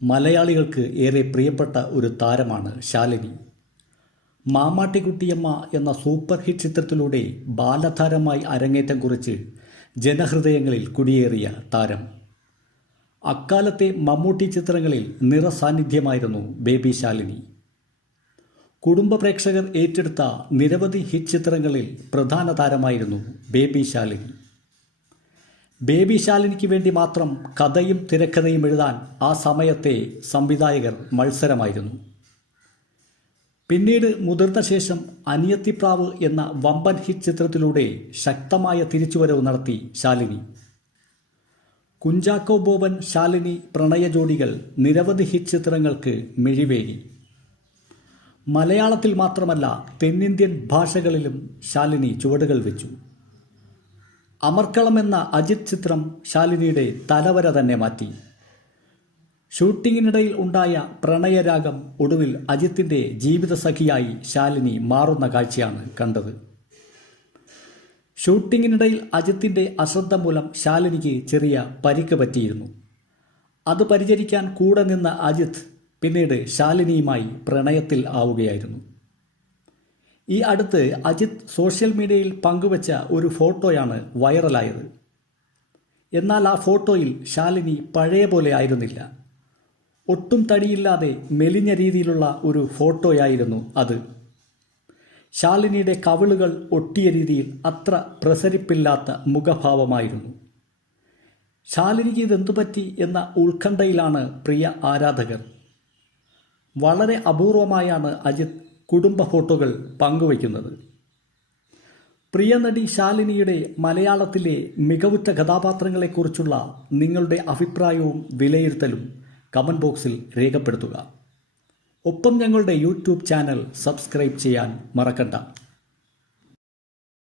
മലയാളികൾക്ക് ഏറെ പ്രിയപ്പെട്ട ഒരു താരമാണ് ശാലിനി. മാമാട്ടിക്കുട്ടിയമ്മ എന്ന സൂപ്പർ ഹിറ്റ് ചിത്രത്തിലൂടെ ബാലതാരമായി അരങ്ങേറ്റം കുറിച്ച് ജനഹൃദയങ്ങളിൽ കുടിയേറിയ താരം. അക്കാലത്തെ മമ്മൂട്ടി ചിത്രങ്ങളിൽ നിറസാന്നിധ്യമായിരുന്നു ബേബി ശാലിനി. കുടുംബ പ്രേക്ഷകർ ഏറ്റെടുത്ത നിരവധി ഹിറ്റ് ചിത്രങ്ങളിൽ പ്രധാന താരമായിരുന്നു ബേബി ശാലിനി. ബേബി ശാലിനിക്ക് വേണ്ടി മാത്രം കഥയും തിരക്കഥയും എഴുതാൻ ആ സമയത്തെ സംവിധായകർ മത്സരമായിരുന്നു. പിന്നീട് മുതിർന്ന ശേഷം അനിയത്തിപ്രാവ് എന്ന വമ്പൻ ഹിറ്റ് ചിത്രത്തിലൂടെ ശക്തമായ തിരിച്ചുവരവ് നടത്തി ശാലിനി. കുഞ്ചാക്കോ ബോബൻ ശാലിനി പ്രണയ ജോഡികൾ നിരവധി ഹിറ്റ് ചിത്രങ്ങൾക്ക് മിഴിവേകി. മലയാളത്തിൽ മാത്രമല്ല തെന്നിന്ത്യൻ ഭാഷകളിലും ശാലിനി ചുവടുകൾ വെച്ചു. അമർക്കളം എന്ന അജിത് ചിത്രം ശാലിനിയുടെ തലവര തന്നെ മാറ്റി. ഷൂട്ടിങ്ങിനിടയിൽ ഉണ്ടായ പ്രണയരാഗം ഒടുവിൽ അജിത്തിൻ്റെ ജീവിതസഖിയായി ശാലിനി മാറുന്ന കാഴ്ചയാണ് കണ്ടത്. ഷൂട്ടിങ്ങിനിടയിൽ അജിത്തിൻ്റെ അശ്രദ്ധ മൂലം ശാലിനിക്ക് ചെറിയ പരിക്ക് പറ്റിയിരുന്നു. അത് പരിചരിക്കാൻ കൂടെ നിന്ന അജിത്ത് പിന്നീട് ശാലിനിയുമായി പ്രണയത്തിൽ ആവുകയായിരുന്നു. ഈ അടുത്ത് അജിത്ത് സോഷ്യൽ മീഡിയയിൽ പങ്കുവച്ച ഒരു ഫോട്ടോയാണ് വൈറലായത്. എന്നാൽ ആ ഫോട്ടോയിൽ ശാലിനി പഴയ പോലെ ആയിരുന്നില്ല. ഒട്ടും തടിയില്ലാതെ മെലിഞ്ഞ രീതിയിലുള്ള ഒരു ഫോട്ടോയായിരുന്നു അത്. ശാലിനിയുടെ കവിളുകൾ ഒട്ടിയ രീതിയിൽ അത്ര പ്രസരിപ്പില്ലാത്ത മുഖഭാവമായിരുന്നു. ശാലിനിക്ക് ഇതെന്തുപറ്റി എന്ന ഉത്കണ്ഠയിലാണ് പ്രിയ ആരാധകർ. വളരെ അപൂർവമായാണ് അജിത്ത് കുടുംബ ഫോട്ടോകൾ പങ്കുവയ്ക്കുന്നത്. പ്രിയ നടി ശാലിനിയുടെ മലയാളത്തിലെ മികവുറ്റ കഥാപാത്രങ്ങളെക്കുറിച്ചുള്ള നിങ്ങളുടെ അഭിപ്രായവും വിലയിരുത്തലും കമൻറ്റ് ബോക്സിൽ രേഖപ്പെടുത്തുക. ഒപ്പം ഞങ്ങളുടെ യൂട്യൂബ് ചാനൽ സബ്സ്ക്രൈബ് ചെയ്യാൻ മറക്കണ്ട.